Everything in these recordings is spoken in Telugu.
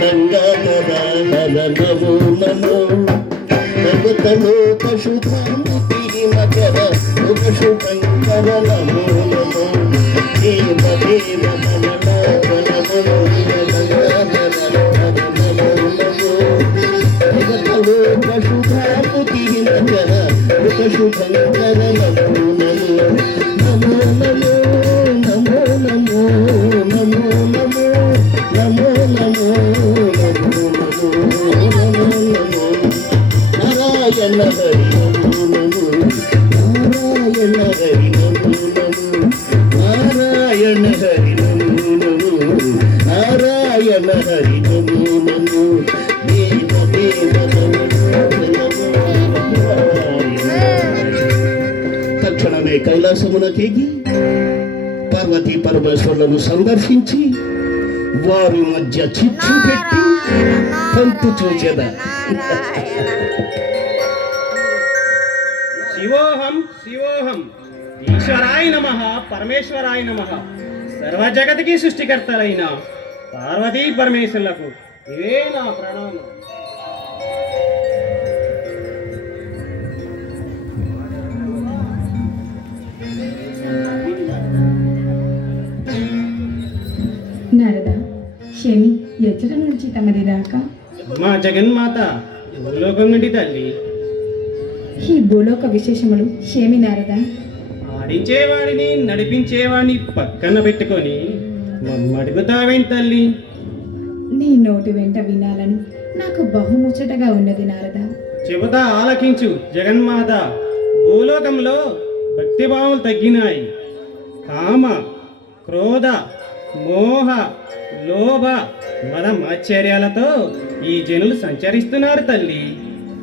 గంగాధర హర నమో నమో జగతలోక శుభాంతి మకర శుభంకర నమో నమో దేవ దేవ మనోహర నమో గంగాధర హర నమో నమో జగతలోక శుభాంతి మకర శుభంకర నమో నమో నమో నమో నమో నమో నమో నమో నమో నమో నమో నారాయణ హరి నమో నారాయణ హరి నమో నారాయణ హరి నమో నారాయణ హరి నమో దేవ దేవ తక్షణమే కైలాసమునకేగి పార్వతీ పరమేశ్వరులను సందర్శించి వారి మధ్య చిచ్చు పెట్టి తంతు చూచేద. శివోహం శివోహం ఈశ్వరాయ నమః పరమేశ్వరాయ నమః. సర్వ జగతికి సృష్టికర్తలైన పార్వతీ పరమేశ్వరులకు ఇవే నా ప్రణామం. నారద శమి ఎచ్చట నుంచి తమది దాకా మా జగన్మాత భూలోకం నుండి తల్లి. ఈ భూలోక విశేషములు శమి నారద. ఆడించేవాడిని నడిపించేవాడిని పక్కన పెట్టుకొని మమ్మడుగుతావేంటి తల్లి? నీ నోటి వెంట వినాలని నాకు బహుముచ్చటగా ఉన్నది నారద. చెబుతా ఆలకించు జగన్మాత. భూలోకంలో భక్తిభావం తగ్గినాయి. కామ క్రోధ మోహ లోభ మద మాశ్చర్యాలతో ఈ జనులు సంచరిస్తున్నారు తల్లి.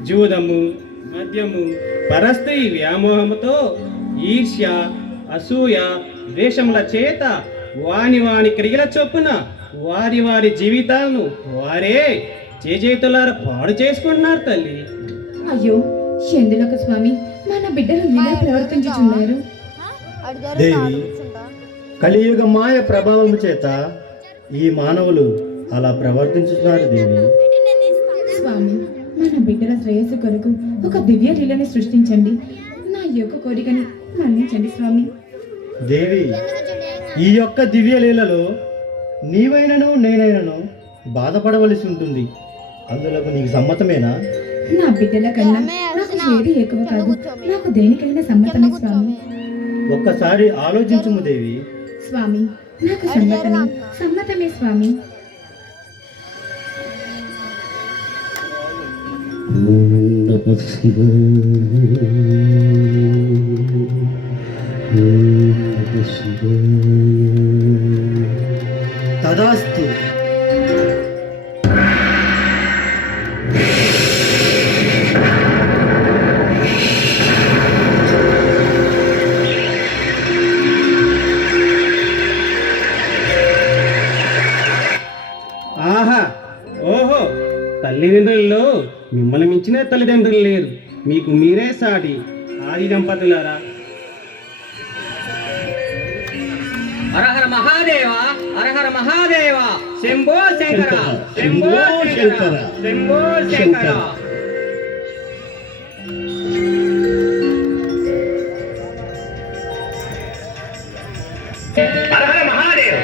జూదము మద్యము పరస్త్రీ వ్యామోహముతో ఈర్ష్య అసూయ ద్వేషముల చేత వాని క్రియల చొప్పున వారి జీవితాలను వారే చేతులారా పాడు చేసుకుంటున్నారు తల్లి. అయ్యో చందులక స్వామి, మన బిడ్డలు ఇలా ప్రవర్తించుచున్నారు. దేవి, కలియుగ మాయ ప్రభావము చేత ఈ మానవులు అలా ప్రవర్తించుతున్నారు దేవి. స్వామి, మన బిడ్డల శ్రేయస్సు కొరకు ఒక దివ్య లీలని సృష్టించండి. నా యొక్క కోరికని మన్నించండి స్వామి. దేవి, ఈ యొక్క దివ్య లీలలో నీవైనను నేనైనను బాధపడవలసి ఉంటుంది. అందులో నీకు సమ్మతమేనా? నా బిడ్డల కన్నా నాకు ఏది ఎక్కువ కాదు. నాకు దేనికైనా సమ్మతమే స్వామి. ఒక్కసారి ఆలోచించుము దేవి. స్వామి, నాకు సమ్మతమే స్వామి. తదాస్తు. ఆహా ఓహో, తల్లిదండ్రుల్లో మిమ్మల్ని మించిన తల్లిదండ్రులు లేరు. మీకు మీరే సాటి ఆది దంపతులారా. హరహర మహాదేవ హరహర మహాదేవ శంభో శంకర శంభో శంకర శంభో శంకర. హరహర మహాదేవ.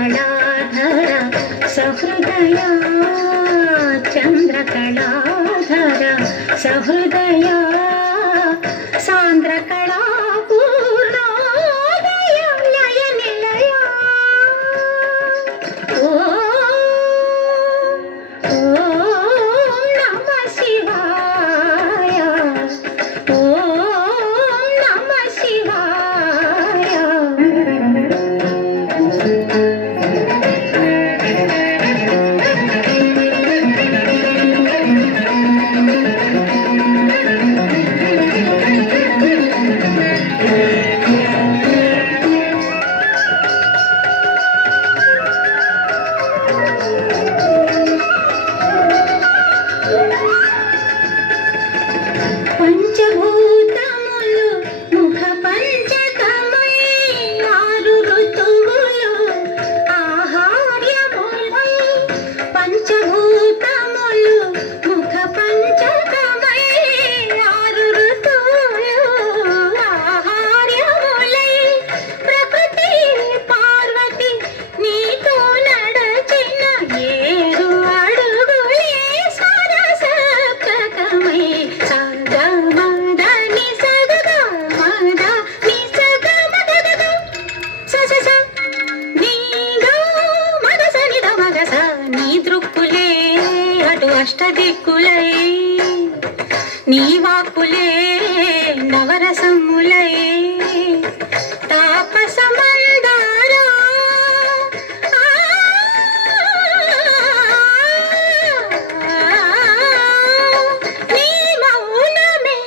చంద్రకళాధర సహృదయ చంద్రకళాధర సహృదయ సాంద్రకళా పూర్ణోదయ లయ నిలయ ఓం నమః శివాయ ఓం నమః శివాయ పంచభూతములు ముఖ పంచకమై ఆరు ఋతువులు ఆహార్యములై పంచభూతములు ముఖ పంచకమై ఆరు ఋతువులు ఆహార్యములై ప్రకృతి పార్వతి నీతో నడచిన ఏడు అడుగులే సరసప్రకమై సగమదని సగమద ని సగమదగద ససస నీగా మగసని దమగస నీ దృక్కులే అటు అష్టదిక్కులై నీ వాక్కులే నవరసములై తాపసమందారా నీ మౌనమే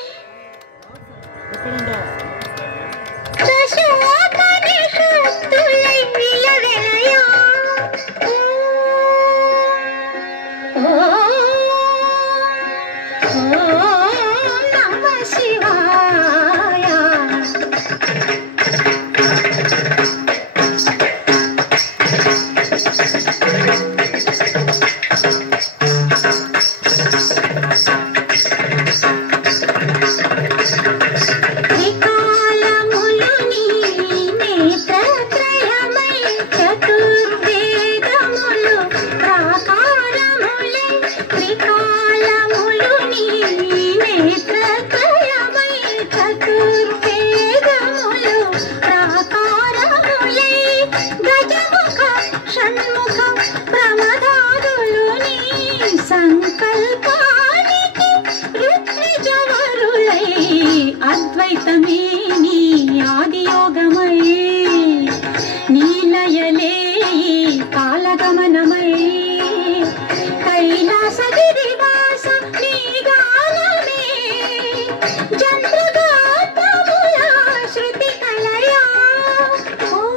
దశోపని శక్తులై విలవిలయ ఓం నమః శివాయ త్రికాలములు నీ నేత్రత్రయమై చతుర్వేదములు ప్రాకారములై త్రికాలములు నీ నేత్రత్రయమై చతుర్వేదములు ప్రాకారములై గజముఖ షణ్ముఖ ప్రమదాదులు నీ సంకల్పానికి ఋత్విజవరులై అద్వైతమే నీ ఆదియోగమై నీలయలే కాలగమనమై కైలాసగిరివాస నీ గానమే చంద్రగాత్రముల శృతి కలయా ఓం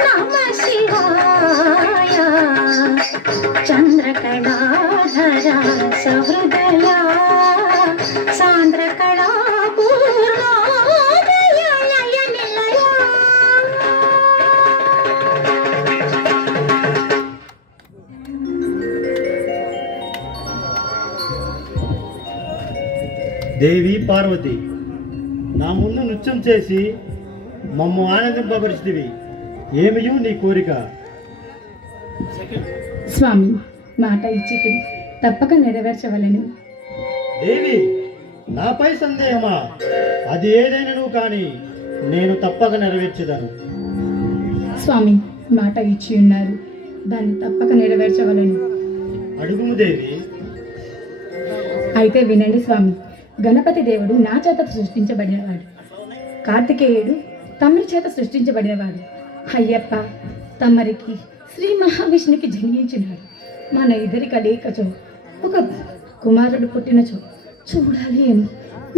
నమః శివాయ చంద్రకళాధర సహృదయ సాంద్రకళా పూర్ణోదయ లయ నిలయ దేవి పార్వతి, నా ముందు నృత్యం చేసి మమ్ము ఆనందింపబరిచితివి. ఏమియు నీ కోరిక? స్వామి మాట ఇచ్చితిరి తప్పక నెరవేర్చవలను. దేవి, నాపై సందేహమా? అది ఏదైనను కానీ నేను తప్పక నెరవేర్చుదను. స్వామి మాట ఇచ్చి ఉన్నారు, దాన్ని తప్పక నెరవేర్చవలను. అడుగుము దేవి. అయితే వినండి స్వామి. గణపతి దేవుడు నా చేత సృష్టించబడినవాడు, కార్తికేయుడు తమరి చేత సృష్టించబడినవాడు, అయ్యప్ప తమరికి శ్రీ మహావిష్ణుకి జన్మించినాడు. మన ఇద్దరి కలయికచో ఒక కుమారుడు పుట్టినచో చూడాలి అని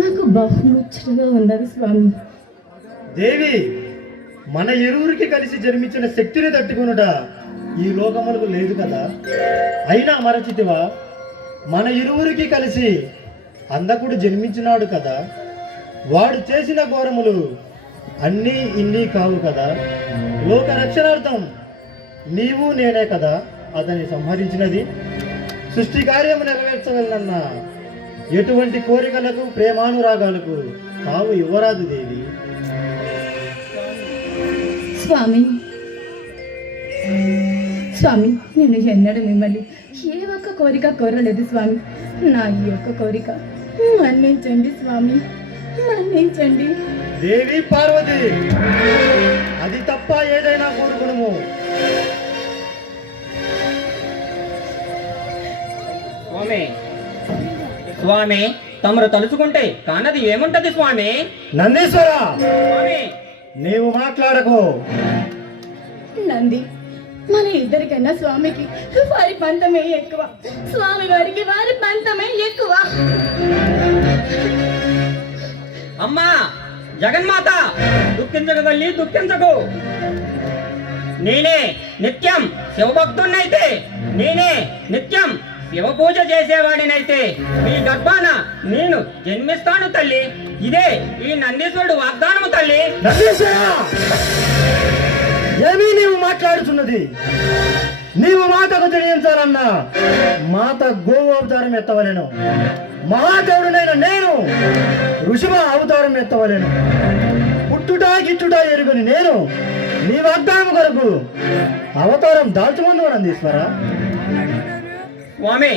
నాకు బహుముచ్చటగా ఉన్నది స్వామి. దేవి, మన ఇరువురికి కలిసి జన్మించిన శక్తిని తట్టుకునుట ఈ లోకములకు లేదు కదా. అయినా మరచితివా? మన ఇరువురికి కలిసి అందకుడు జన్మించినాడు కదా. వాడు చేసిన ఘోరములు అన్నీ ఇన్ని కావు కదా. లోక రక్షణార్థం నీవు నేనే కదా అతన్ని సంహరించినది. సృష్టి కార్యము నెరవేర్చగలనన్న ఎటువంటి కోరికలకు ప్రేమానురాగాలకు తావు ఇవ్వరాదు దేవి. స్వామి స్వామి, నేను ఎన్నడూ మిమ్మల్ని ఏ ఒక్క కోరిక కోరలేదు స్వామి. నా ఈ ఒక్క కోరిక మన్నించండి స్వామి, మన్నించండి. దేవి పార్వతి, అది తప్ప ఏదైనా కోరుకును. స్వామి స్వామి తమరు తలుచుకుంటే కానది ఏముంటది స్వామి? నందీశ్వర, స్వామి నీవు మాట్లాడకు. నంది, మన ఇద్దరికన్నా స్వామికి వారి పంతమే ఎక్కువ. స్వామి వారికి వారి పంతమే ఎక్కువ. అమ్మా జగన్మాత, దుఃఖించకు తల్లి, దుఃఖించకు. నేనే నిత్యం శివభక్తున్నైతే, నేనే నిత్యం శివ పూజ చేసేవాడినైతే ఈ గర్భాన నేను జన్మిస్తాను తల్లి. ఇదే ఈ నందీశ్వరుడు వాగ్దానము తల్లి. నందీశ్వర, ఏమీ నీవు మాట్లాడుతున్నది? నీవు మాతకు తెలియించాలన్నా మాత గోవు అవతారం ఎత్తవలేను. మహాదేవుడినైన నేను ఋషభ అవతారం ఎత్తవలేను. పుట్టుట గిట్టుట ఎరుగని నేను నీ వాగ్దానం కొరకు అవతారం దాల్చుమందు నందీశ్వర. స్వామి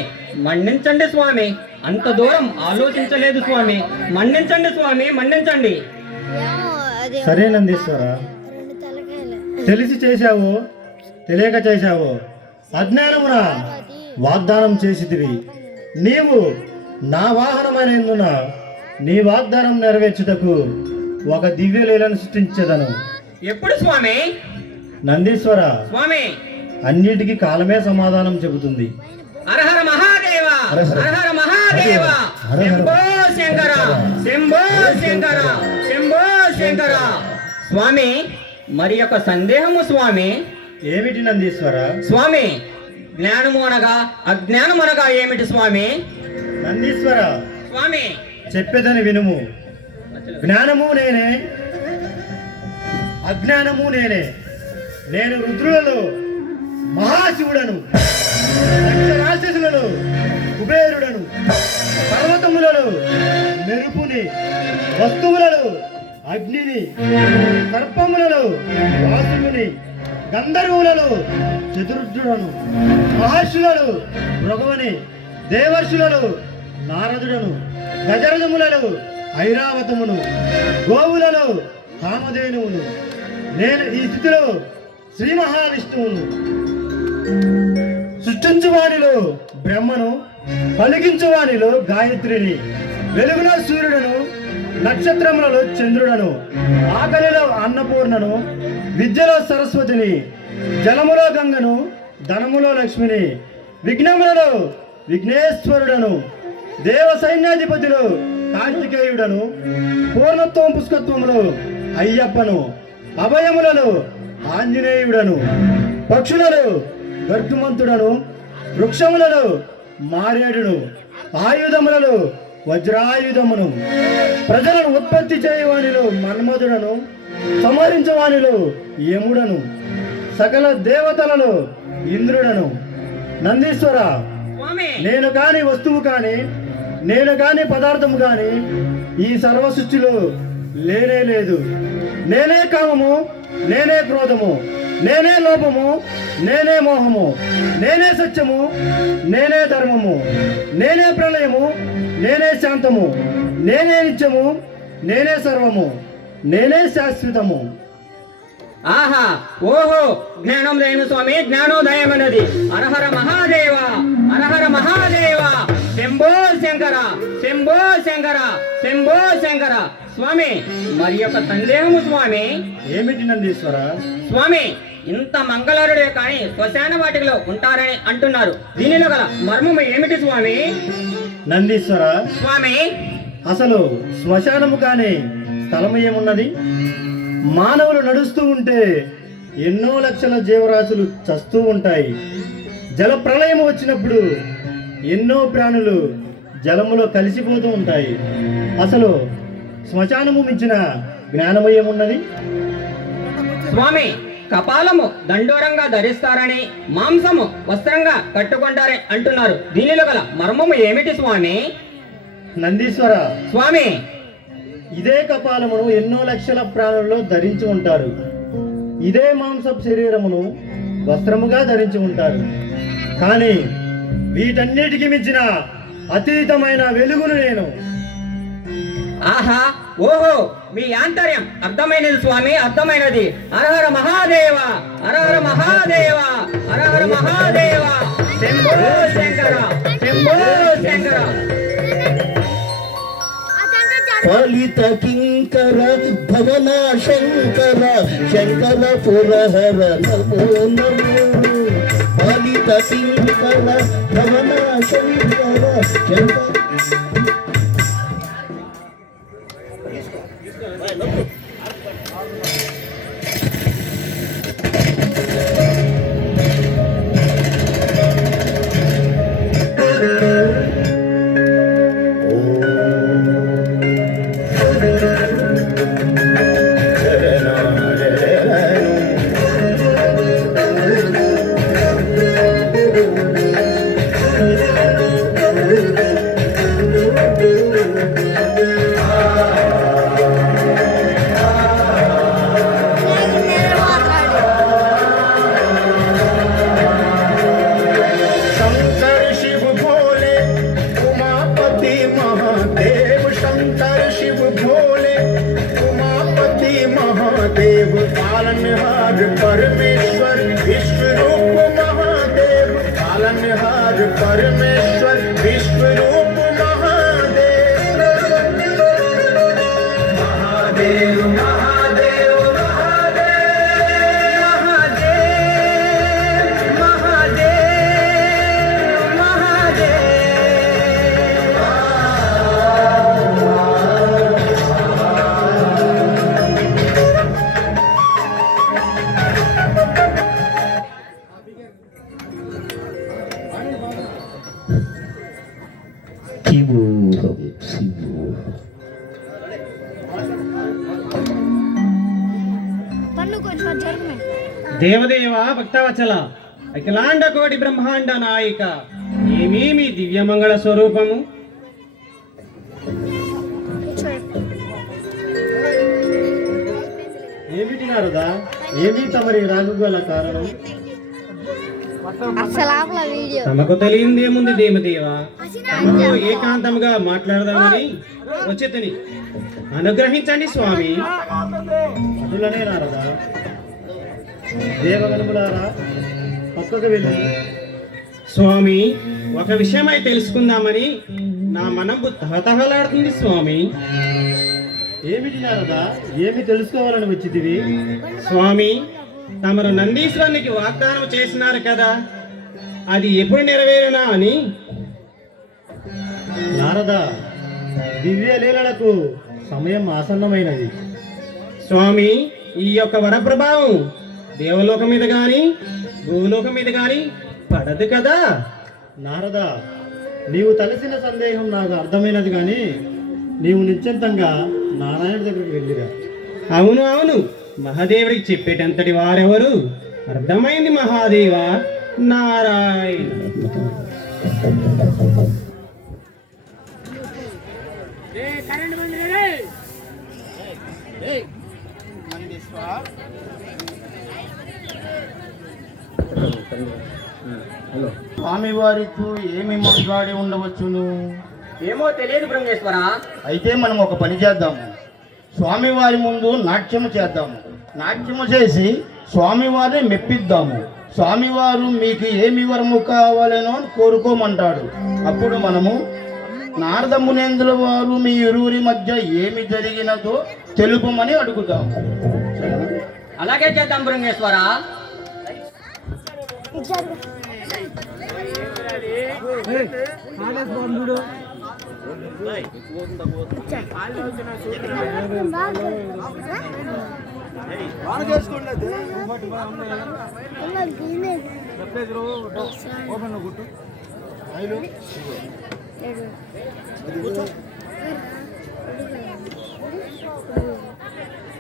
మన్నించండి స్వామి, అంత దూరం ఆలోచించలేదు స్వామి. మన్నించండి స్వామి, మన్నించండి. సరే నందీశ్వర, తెలిసి చేశావు తెలియక చేశావు, అజ్ఞానమున వాగ్దానం చేసితివి. నీవు నా వాహనమైనందున నీ వాగ్దానం నెరవేర్చుటకు ఒక దివ్యలీలను సృష్టించదను. ఎప్పుడు స్వామి? నందీశ్వర, స్వామి అన్నిటికీ కాలమే సమాధానం చెబుతుంది. హరహర మహాదేవ, హరహర మహాదేవ, శంభో శంకర, శంభో శంకర, శంభో శంకర. స్వామి మరి యొక్క సందేహము స్వామి. ఏమిటి నందీశ్వర? స్వామి జ్ఞానము అనగా అజ్ఞానము అనగా ఏమిటి స్వామి? నందీశ్వర, స్వామి చెప్పేదని వినుము. జ్ఞానము నేనే, అజ్ఞానము నేనే. నేను రుద్రులలో మహాశివుడను, రాక్షసులలో కుబేరుడను, పర్వతములలో మెరుపుని, వస్తువులలో అగ్నిని, సర్పములలో వాసుని, గంధర్వులలో చతురుద్రుడను, మహర్షులలో భృగువుని, దేవర్షులలో నారదుడను, గజరజములలో ఐరావతమును, గోవులలో కామధేనువును. నేను ఈ స్థితిలో శ్రీ మహావిష్ణువును. సృష్టించువానిలో బ్రహ్మను, పలికించువానిలో గాయత్రిని, వెలుగులో సూర్యుడను, నక్షత్రములలో చంద్రుడను, ఆకలిలో అన్నపూర్ణను, విద్యలో సరస్వతిని, జలములో గంగను, ధనములో లక్ష్మిని, విఘ్నములలో విఘ్నేశ్వరుడను, దేవ సైన్యాధిపతిలో కార్తికేయుడను, పూర్ణత్వం పుష్కత్వములో అయ్యప్పను, అభయములలో ఆంజనేయుడను, పక్షులలో గర్గుమంతుడను, వృక్షములలో మారేడును, ఆయుధములలో వజ్రాయుధమును, ప్రజలను ఉత్పత్తి చేయవానిలో మన్మధుడను, సంహరించవానిలో యముడను, సకల దేవతలలో ఇంద్రుడను. నందీశ్వర, స్వామి నేను కాని వస్తువు కాని, నేను కాని పదార్థము కాని ఈ సర్వ సృష్టిలో లేనే లేదు. నేనే కామము, నేనే క్రోధము, నేనే లోపము, నేనే మోహము, నేనే సత్యము, నేనే ధర్మము, నేనే ప్రళయము, నేనే శాంతము, నేనే నిత్యము, నేనే సర్వము, నేనే శాశ్వతము. ఆహా ఓహో జ్ఞానం లేను స్వామి, జ్ఞానోదయం అన్నది. హరహర మహాదేవ, హరహర మహాదేవ, శంభో శంకర, శంభో శంకర, శంభో శంకర. స్వామి మరి యొక్క సందేహము స్వామి. ఏమిటి నందీశ్వర? స్వామి ఇంత మంగళారుడే కానీ శ్మశాన వాటికలో ఉంటారని అంటున్నారు. దీనిలో గల మర్మము ఏమిటి స్వామి? నందీశ్వర, స్వామి అసలు శ్మశానము కాని స్థలము ఏమున్నది? మానవులు నడుస్తూ ఉంటే ఎన్నో లక్షల జీవరాశులు చస్తూ ఉంటాయి. జల ప్రళయం వచ్చినప్పుడు ఎన్నో ప్రాణులు జలములో కలిసిపోతూ ఉంటాయి. అసలు శ్మశానము మించిన జ్ఞానము ఏమున్నది? స్వామి కపాలము దండోరంగా ధరిస్తారని, మాంసము వస్త్రంగా కట్టుకుంటారని అంటున్నారు. దీనిలో గల మర్మము ఏమిటి స్వామి? నందీశ్వర, స్వామి. ఇదే కపాలమును ఎన్నో లక్షల ప్రాణుల్లో ధరించి ఉంటారు. ఇదే మాంసపు శరీరమును వస్త్రముగా ధరించి ఉంటారు. కానీ వీటన్నిటికీ మించిన అతీతమైన వెలుగును నేను. ఆహా, ఓహో, మీ ఆంతర్యం అర్థమైనది స్వామి, అర్థమైనది. హరహర మహాదేవ, హరహర మహాదేవ, హరహర మహాదేవ. శంభో శంకర, శంభో శంకర. పాలిత కింకర భవన శంకర, శంకర పురహర నమో నమో. పాలిత కింకర భవన శంకర, శంకర. पालनहार परमेश्वर विश्वरूप महादेव, पालनहार परमेश्वर विश्वरूप महादेव। महादेव महादेव महादेव महादेव శివోహం శివోహం. దేవదేవ భక్తవచల అఖిలాండ కోటి బ్రహ్మాండ నాయక, ఏమీ మీ దివ్యమంగళ స్వరూపము. ఏమిటి నారదా, ఏమి తమరి రాగుగల కారణం? తమకు తెలియందేముంది దేవదేవ, తమతో ఏకాంతముగా మాట్లాడదామని వచ్చేతని అనుగ్రహించండి స్వామి. అటులనే నారదా. దేవగణములారా, పక్కకు వెళ్ళి. స్వామి, ఒక విషయమై తెలుసుకుందామని నా మనము తహతహలాడుతుంది స్వామి. ఏమిటి నారదా, ఏమి తెలుసుకోవాలని వచ్చితివి? స్వామి, తమరు నందీశ్వరునికి వాగ్దానం చేసినారు కదా, అది ఎప్పుడు నెరవేరునా అని. నారదా, దివ్య లీలలకు సమయం ఆసన్నమైనది. స్వామి, ఈ యొక్క వరప్రభావం దేవలోకం మీద గాని భూలోకం మీద గాని పడదు కదా. నారదా, నీవు తలసిన సందేహం నాకు అర్థమైనది, కానీ నీవు నిశ్చింతంగా నారాయణ దగ్గరికి వెళ్ళిరా. అవును అవును, మహాదేవుడికి చెప్పేటంతటి వారెవరు? అర్థమైంది మహాదేవ. నారాయణ. స్వామి వారితో ఏమి మాట్లాడి ఉండవచ్చును? ఏమో తెలియదు బ్రహ్మేశ్వర. అయితే మనం ఒక పని చేద్దాము. స్వామివారి ముందు నాట్యము చేద్దాము. నాట్యము చేసి స్వామివారిని మెప్పిద్దాము. స్వామివారు మీకు ఏమి వరము కావాలనో కోరుకోమంటాడు. అప్పుడు మనము నారద మునేంద్రుల వారు మీ ఇరువురి మధ్య ఏమి జరిగినదో తెలుపమని అడుగుతాము. అలాగే చేద్దాం బ్రహ్మేశ్వర. ఓపెన్